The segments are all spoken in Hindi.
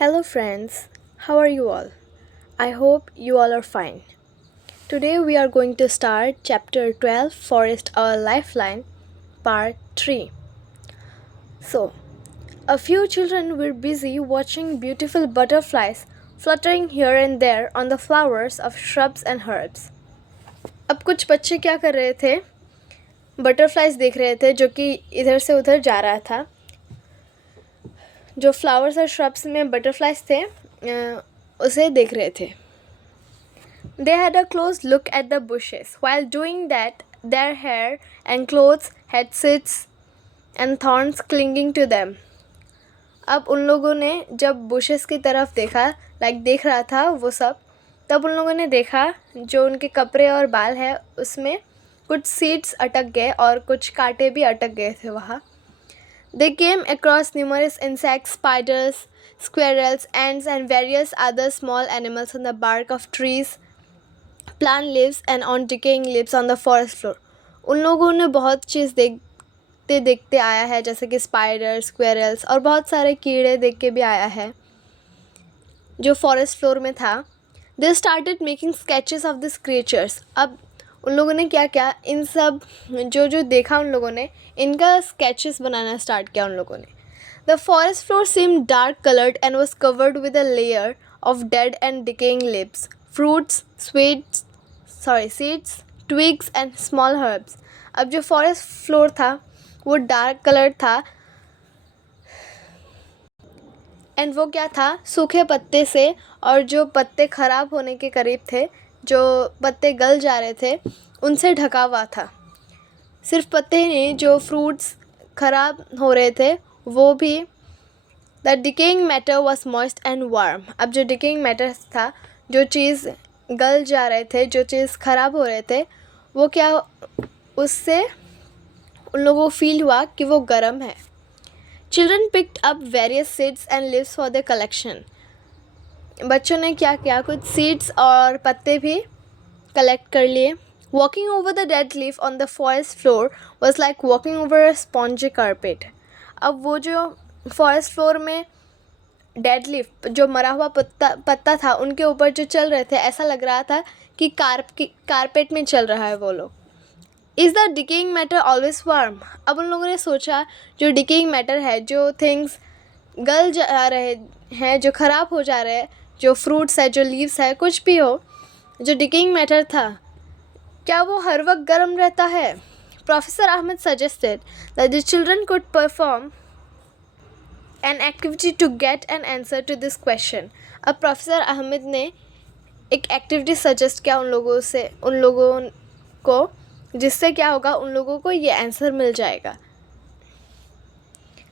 Hello, friends. How are you all? I hope you all are fine. Today we are going to start Chapter 12 Forest Our Lifeline, Part 3. So, a few children were busy watching beautiful butterflies fluttering here and there on the flowers of shrubs and herbs. अब कुछ बच्चे क्या कर रहे थे? बटरफ्लाइज देख रहे थे जो कि इधर से उधर जा रहा था. जो फ्लावर्स और श्रब्स में बटरफ्लाइज थे उसे देख रहे थे. They had a close look at the bushes. While doing that, their hair and clothes had seeds and thorns clinging to them. अब उन लोगों ने जब bushes की तरफ देखा, देख रहा था वो सब, तब उन लोगों ने देखा जो उनके कपड़े और बाल है उसमें कुछ seeds अटक गए और कुछ कांटे भी अटक गए थे वहाँ. They came across numerous insects, spiders, squirrels, ants and various other small animals on the bark of trees, plant leaves and on decaying leaves on the forest floor. उन लोगों ने बहुत चीज़ देखते देखते आया है जैसे कि स्पाइडर, स्क्वेरल्स और बहुत सारे कीड़े देख के भी आया है जो फॉरेस्ट फ्लोर में था. They started making sketches of these creatures. अब उन लोगों ने क्या किया, इन सब जो देखा उन लोगों ने इनका स्केचेस बनाना स्टार्ट किया उन लोगों ने. The forest floor seemed dark colored and was covered with a layer of dead and decaying leaves, fruits, seeds, twigs and small herbs. अब जो फॉरेस्ट फ्लोर था वो डार्क कलर्ड था एंड वो क्या था, सूखे पत्ते से और जो पत्ते ख़राब होने के करीब थे, जो पत्ते गल जा रहे थे उनसे ढका हुआ था. सिर्फ पत्ते ही नहीं, जो फ्रूट्स ख़राब हो रहे थे वो भी. The decaying matter was moist and warm. अब जो डिकेइंग मैटर था, जो चीज़ गल जा रहे थे, जो चीज़ ख़राब हो रहे थे, वो क्या, उससे उन लोगों को फील हुआ कि वो गर्म है. Children picked up various seeds and leaves for the collection. बच्चों ने क्या किया, कुछ सीड्स और पत्ते भी कलेक्ट कर लिए. Walking over the dead leaf on the forest floor was like walking over a spongy carpet. अब वो जो फॉरेस्ट फ्लोर में डेड लीफ, जो मरा हुआ पत्ता था, उनके ऊपर जो चल रहे थे, ऐसा लग रहा था कि कारपेट में चल रहा है वो लोग. Is the decaying matter always warm. अब उन लोगों ने सोचा जो डिकेइंग मैटर है, जो थिंग्स गल जा रहे हैं, जो ख़राब हो जा रहे हैं, जो फ्रूट्स है, जो लीव्स है, कुछ भी हो, जो डिकेइंग मैटर था, क्या वो हर वक्त गर्म रहता है? Professor Ahmed suggested that the children could perform an activity to get an answer to this question. अब प्रोफेसर अहमद ने एक एक्टिविटी सजेस्ट किया उन लोगों को, जिससे क्या होगा, उन लोगों को ये आंसर मिल जाएगा.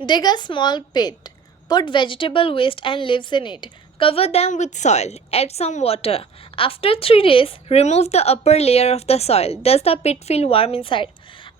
Dig a small pit, put vegetable waste and leaves in it, cover them with soil, add some water. After 3 days, remove the upper layer of the soil. Does the pit feel warm inside?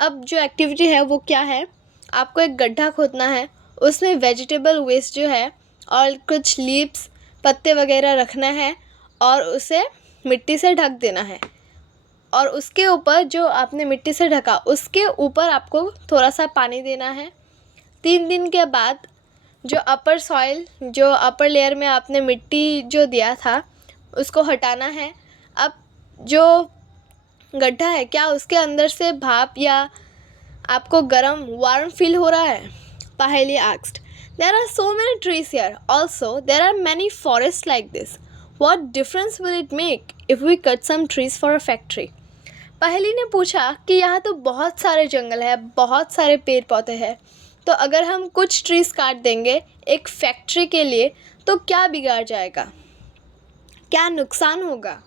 अब जो एक्टिविटी है वो क्या है, आपको एक गड्ढा खोदना है, उसमें वेजिटेबल वेस्ट जो है और कुछ लीव्स, पत्ते वगैरह रखना है और उसे मिट्टी से ढक देना है. और उसके ऊपर जो आपने मिट्टी से ढका, उसके ऊपर आपको थोड़ा सा पानी देना है. 3 दिन के बाद जो अपर लेयर में आपने मिट्टी जो दिया था उसको हटाना है. अब जो गड्ढा है, क्या उसके अंदर से भाप या आपको वार्म फील हो रहा है? पाहेली asked. There are so many trees here. Also, there are many forests like this. What difference will it make if we cut some trees for a factory? पहेली ने पूछा कि यहाँ तो बहुत सारे जंगल है, बहुत सारे पेड़ पौधे हैं, तो अगर हम कुछ ट्रीज़ काट देंगे एक फैक्ट्री के लिए तो क्या बिगाड़ जाएगा, क्या नुकसान होगा?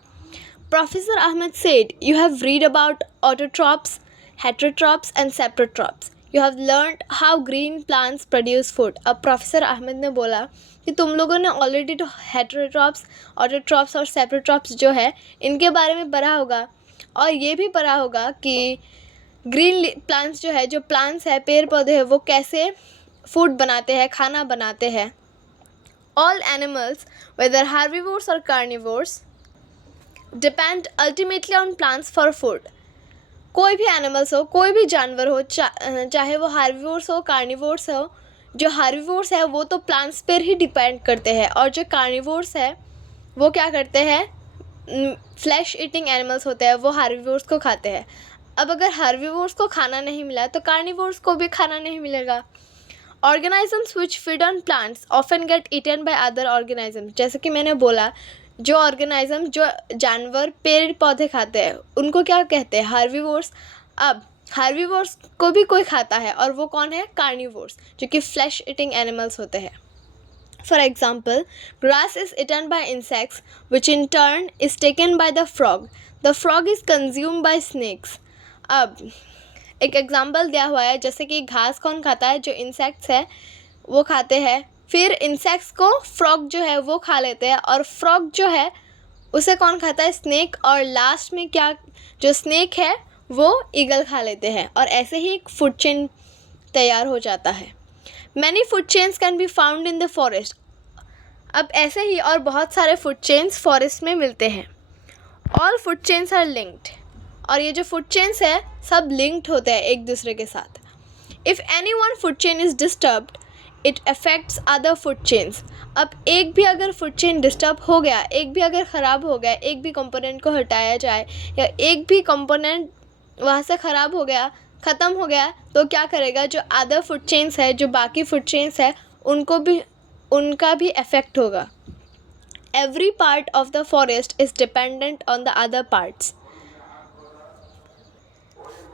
Professor Ahmed said, you have read about autotrophs, heterotrophs and saprotrophs. You have learned how green plants produce food. अब प्रोफेसर अहमद ने बोला कि तुम लोगों ने ऑलरेडी तो हेटरोट्रॉप्स, ऑटोट्रॉप्स और सेप्रोट्रॉप्स जो है इनके बारे में पढ़ा होगा, और ये भी पढ़ा होगा कि ग्रीन प्लांट्स जो है, जो प्लांट्स है, पेड़ पौधे हैं, वो कैसे फूड बनाते हैं, खाना बनाते हैं. ऑल एनिमल्स, वेदर हार्बिवोर्स और carnivores, depend ultimately on plants for food. कोई भी एनिमल्स हो, कोई भी जानवर हो, चाहे वो हार्बिवोर्स हो, कार्निवोर्स हो, जो हार्बिवोर्स है वो तो प्लांट्स पर ही डिपेंड करते हैं, और जो कार्निवोर्स है वो क्या करते हैं, फ्लैश ईटिंग एनिमल्स होते हैं, वो हार्बिवोर्स को खाते हैं। अब अगर हार्बिवोर्स को खाना नहीं मिला तो कार्निवोर्स को भी खाना नहीं मिलेगा। Organisms which feed on plants often get eaten by other organisms. जैसे कि मैंने बोला, जो ऑर्गेनाइजम, जो जानवर पेड़ पौधे खाते हैं उनको क्या कहते हैं, हार्बिवोर्स। अब हार्बिवोर्स को भी कोई खाता है, और वो कौन है, कार्निवोर्स, जो कि फ्लैश ईटिंग एनिमल्स होते हैं। For example, grass is eaten by insects, which in turn is taken by the frog. The frog is consumed by snakes. अब एक एग्जाम्पल दिया हुआ है, जैसे कि घास कौन खाता है, जो इंसेक्ट्स है वो खाते हैं, फिर इंसेक्ट्स को फ्रॉग जो है वो खा लेते हैं, और फ्रॉग जो है उसे कौन खाता है, स्नेक, और लास्ट में क्या, जो स्नेक है वो ईगल खा लेते हैं, और ऐसे ही एक फूड चेन तैयार हो जाता है। Many food chains can be found in the forest. अब ऐसे ही और बहुत सारे फूड चेन्स फॉरेस्ट में मिलते हैं। All food chains are linked. और ये जो फूड चेन्स है सब लिंक्ड होते हैं एक दूसरे के साथ। If any one food chain is disturbed, it affects other food chains. अब एक भी अगर फूड चेन डिस्टर्ब हो गया, एक भी अगर ख़राब हो गया, एक भी कंपोनेंट को हटाया जाए, या एक भी कंपोनेंट वहाँ से ख़राब हो गया, ख़त्म हो गया, तो क्या करेगा, जो अदर फूड चेन्स है, जो बाकी फूड चेन्स है, उनका भी इफ़ेक्ट होगा। Every part of the forest is dependent on the other parts.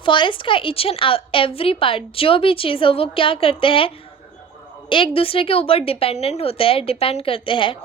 Forest का ईच एंड एवरी पार्ट, जो भी चीज़ है वो क्या करते हैं, एक दूसरे के ऊपर डिपेंडेंट होते हैं, डिपेंड करते हैं।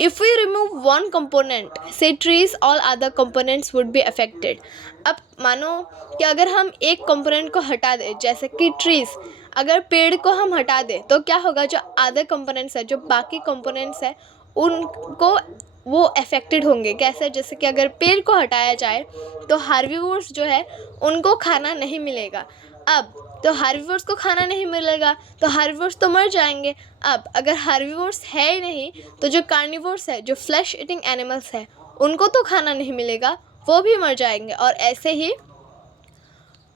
If we remove one component say trees, all other components would be affected. अब मानो कि अगर हम एक कंपोनेंट को हटा दें, जैसे कि ट्रीज, अगर पेड़ को हम हटा दें तो क्या होगा, जो अदर कंपोनेंट्स है, जो बाकी कंपोनेंट्स है, उनको वो अफेक्टेड होंगे। कैसे, जैसे कि अगर पेड़ को हटाया जाए तो हार्बिवोर्स जो है उनको खाना नहीं मिलेगा। अब तो हार्बिवोर्स को खाना नहीं मिलेगा तो हार्बिवोर्स तो मर जाएंगे। अब अगर हार्बिवोर्स है ही नहीं तो जो कार्निवोर्स है, जो फ्लैश ईटिंग एनिमल्स है, उनको तो खाना नहीं मिलेगा, वो भी मर जाएंगे। और ऐसे ही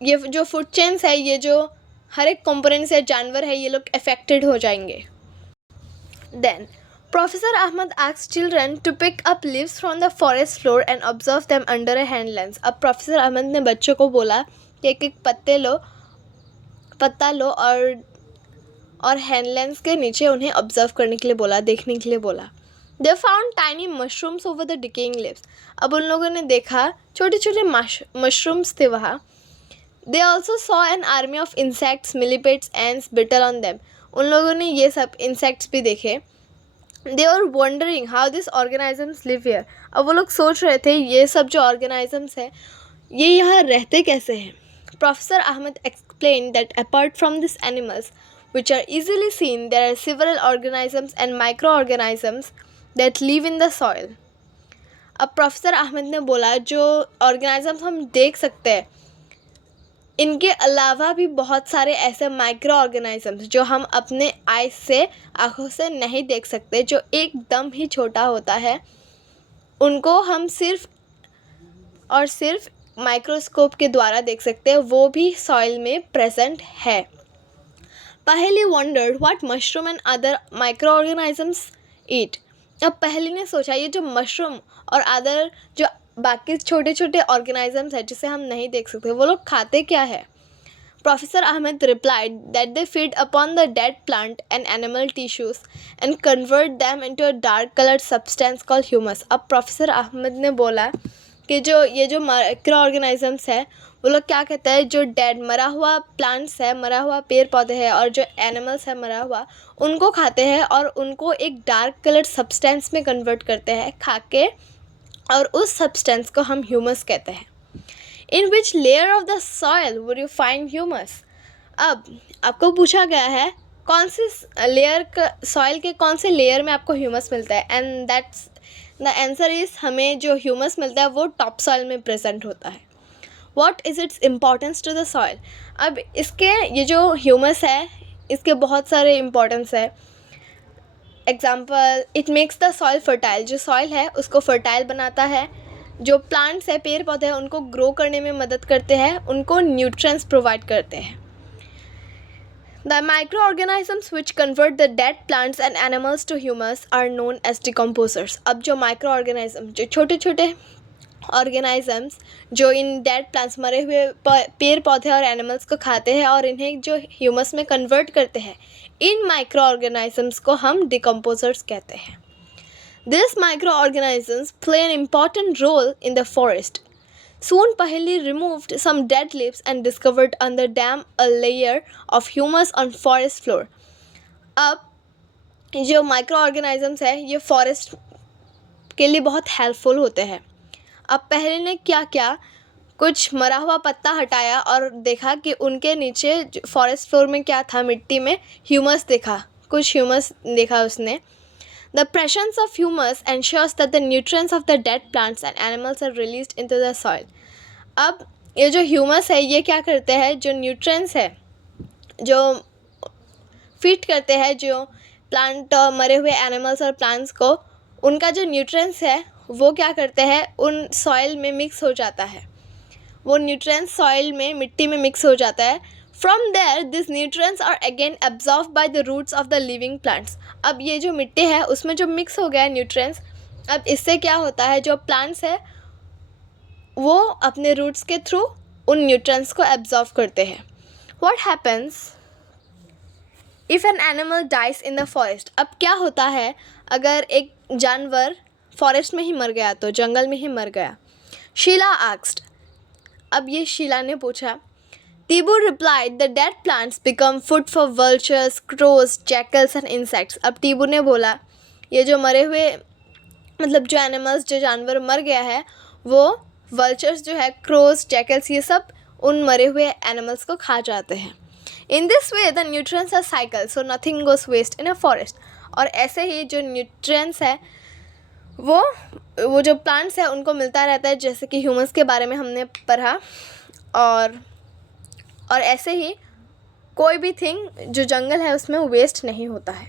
ये जो फूड चेन्स है, ये जो हर एक कंपोनेंट्स है, जानवर है, ये लोग अफेक्टेड हो जाएंगे। Then Professor Ahmed asked children to pick up leaves from the forest floor and observe them under a hand lens. अब प्रोफेसर अहमद ने बच्चों को बोला कि एक एक पत्ता लो और हैंड लेंस के नीचे उन्हें ऑब्जर्व करने के लिए बोला, देखने के लिए बोला। They found tiny mushrooms over the decaying leaves. अब उन लोगों ने देखा छोटे छोटे मशरूम्स थे वहाँ। They also saw an army of insects, millipedes, ants, beetle on them. उन लोगों ने ये सब इंसेक्ट्स भी देखे। They were wondering how these organisms live here. अब वो लोग सोच रहे थे ये सब जो organisms है ये यहाँ रहते कैसे हैं। Professor Ahmed explained that apart from these animals, which are easily seen, there are several organisms and microorganisms that live in the soil. अब प्रोफेसर अहमद ने बोला जो ऑर्गेनाइजम्स हम देख सकते हैं, इनके अलावा भी बहुत सारे ऐसे माइक्रो ऑर्गेनाइजम्स जो हम अपने आइज से, आँखों से नहीं देख सकते, जो एकदम ही छोटा होता है, उनको हम सिर्फ और सिर्फ माइक्रोस्कोप के द्वारा देख सकते हैं, वो भी सॉइल में प्रेजेंट है। Paheli wondered what mushroom and other micro organisms eat. अब पहली ने सोचा ये जो मशरूम और अदर जो बाकी छोटे छोटे ऑर्गेनाइजम्स हैं जिसे हम नहीं देख सकते, वो लोग खाते क्या है। Professor Ahmed replied that they feed upon the dead plant and animal tissues and convert them into a dark coloured substance called humus. अब प्रोफेसर अहमद ने बोला कि ये जो माइक्रो ऑर्गेनाइजम्स है वो लोग क्या कहते हैं, जो डेड मरा हुआ प्लांट्स है, मरा हुआ पेड़ पौधे है, और जो एनिमल्स है मरा हुआ, उनको खाते हैं और उनको एक डार्क कलर्ड सब्सटेंस में कन्वर्ट करते हैं खा के, और उस सब्सटेंस को हम ह्यूमस कहते हैं। In which layer of the soil would you find humus. अब आपको पूछा गया है कौन सी लेयर का, सॉइल के कौन से लेयर में आपको ह्यूमस मिलता है, and that's the answer is हमें जो ह्यूमस मिलता है वो टॉप सॉइल में प्रेजेंट होता है। What is its importance to the soil. अब इसके ये जो ह्यूमस है इसके बहुत सारे इम्पोर्टेंस है। Example, it makes the soil fertile, जो सॉइल है उसको फर्टाइल बनाता है। जो प्लांट्स है, पेड़ पौधे हैं, उनको ग्रो करने में मदद करते हैं, उनको न्यूट्रिएंट्स प्रोवाइड करते हैं। The microorganisms which convert the dead plants and animals to humus are known as decomposers. अब जो microorganism, जो छोटे छोटे ऑर्गेनाइजम्स जो इन डेड प्लांट्स, मरे हुए पेड़ पौधे और एनिमल्स को खाते हैं और इन्हें जो ह्यूमस में कन्वर्ट करते हैं, इन माइक्रो ऑर्गेनाइजम्स को हम डिकम्पोजर्स कहते हैं. This micro organisms play an important role in the forest. Soon Paheli removed some dead leaves and discovered under them a layer of humus on forest floor. अब जो माइक्रो ऑर्गेनाइजम्स है ये फॉरेस्ट के लिए बहुत हेल्पफुल होते हैं. अब पहले ने क्या किया, कुछ मरा हुआ पत्ता हटाया और देखा कि उनके नीचे फॉरेस्ट फ्लोर में क्या था, मिट्टी में ह्यूमस देखा, कुछ ह्यूमस देखा उसने. The presence of humus ensures that the nutrients of the dead plants and animals are released into the soil. अब ये जो ह्यूमस है ये क्या करते हैं, जो न्यूट्रिएंट्स है जो फीड करते हैं जो प्लांट, मरे हुए एनिमल्स और प्लांट्स को, उनका जो न्यूट्रिएंट्स है वो क्या करते हैं, उन सॉइल में मिक्स हो जाता है. वो न्यूट्रिएंट्स सॉइल में, मिट्टी में मिक्स हो जाता है. From there, these nutrients are again absorbed by the roots of the living plants. अब ये जो मिट्टी है उसमें जो मिक्स हो गया है न्यूट्रिएंट्स, अब इससे क्या होता है, जो प्लांट्स है वो अपने रूट्स के थ्रू उन न्यूट्रिएंट्स को एब्जॉर्ब करते हैं. What happens if an animal dies in the forest? अब क्या होता है अगर एक जानवर फॉरेस्ट में ही मर गया, तो जंगल में ही मर गया. शीला आस्क्ड, अब ये शीला ने पूछा. Tibu replied, the dead plants become food for vultures, crows, jackals and insects. अब टीबू ने बोला ये जो मरे हुए, मतलब जो एनिमल्स, जो जानवर मर गया है, वो वल्चर्स जो है, क्रोज, जैकल्स, ये सब उन मरे हुए एनिमल्स को खा जाते हैं. In this way the nutrients are cycle so nothing goes waste in a forest. और ऐसे ही जो न्यूट्रिएंट्स है वो जो प्लांट्स है उनको मिलता रहता है, जैसे कि ह्यूमस के बारे में हमने पढ़ा. और ऐसे ही कोई भी थिंग जो जंगल है उसमें वेस्ट नहीं होता है.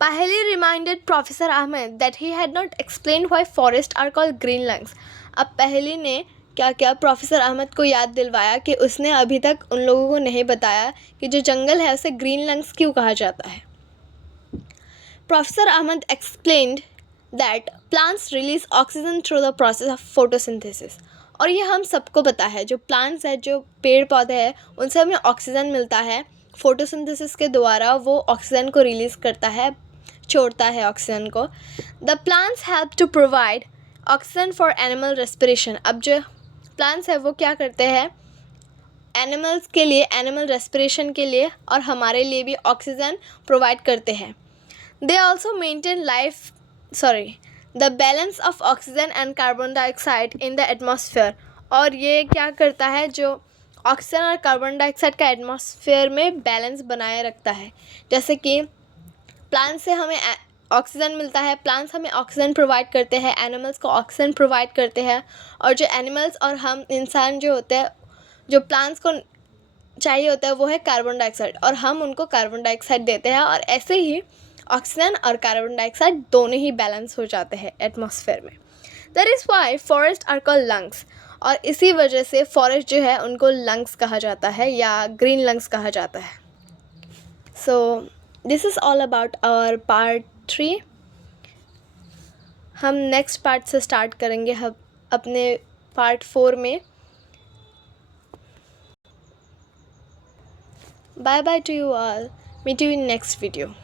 Paheli reminded Professor Ahmed that he had not explained why forests are called green lungs. अब पहली ने क्या किया, प्रोफेसर अहमद को याद दिलवाया कि उसने अभी तक उन लोगों को नहीं बताया कि जो जंगल है उसे ग्रीन लंग्स क्यों कहा जाता है. Professor Ahmed explained that plants release oxygen through the process of photosynthesis. और ये हम सबको पता है, जो प्लांट्स है, जो पेड़ पौधे हैं, उनसे हमें ऑक्सीजन मिलता है. फोटोसिंथेसिस के द्वारा वो ऑक्सीजन को रिलीज़ करता है, छोड़ता है ऑक्सीजन को. The plants help to provide oxygen for animal respiration. अब जो प्लांट्स है वो क्या करते हैं, एनिमल्स के लिए, एनिमल रेस्पिरेशन के लिए और हमारे लिए भी ऑक्सीजन प्रोवाइड करते हैं. They also maintain the balance of oxygen and carbon dioxide in the atmosphere. और ये क्या करता है, जो ऑक्सीजन और कार्बन डाइऑक्साइड का एटमॉस्फेयर में बैलेंस बनाए रखता है. जैसे कि प्लांट से हमें ऑक्सीजन मिलता है, प्लांट्स हमें ऑक्सीजन प्रोवाइड करते हैं, एनिमल्स को ऑक्सीजन प्रोवाइड करते हैं. और जो एनिमल्स और हम इंसान जो होते हैं, जो प्लांट्स को चाहिए होता है वो है कार्बन डाइऑक्साइड, और हम उनको कार्बन डाइऑक्साइड देते हैं. और ऐसे ही ऑक्सीजन और कार्बन डाइऑक्साइड दोनों ही बैलेंस हो जाते हैं एटमॉस्फेयर में. That is why forest are called lungs. और इसी वजह से फॉरेस्ट जो है उनको लंग्स कहा जाता है या ग्रीन लंग्स कहा जाता है. So this is all about our part 3. हम नेक्स्ट पार्ट से स्टार्ट करेंगे हम अपने पार्ट 4 में. Bye bye to you all. Meet you in next video.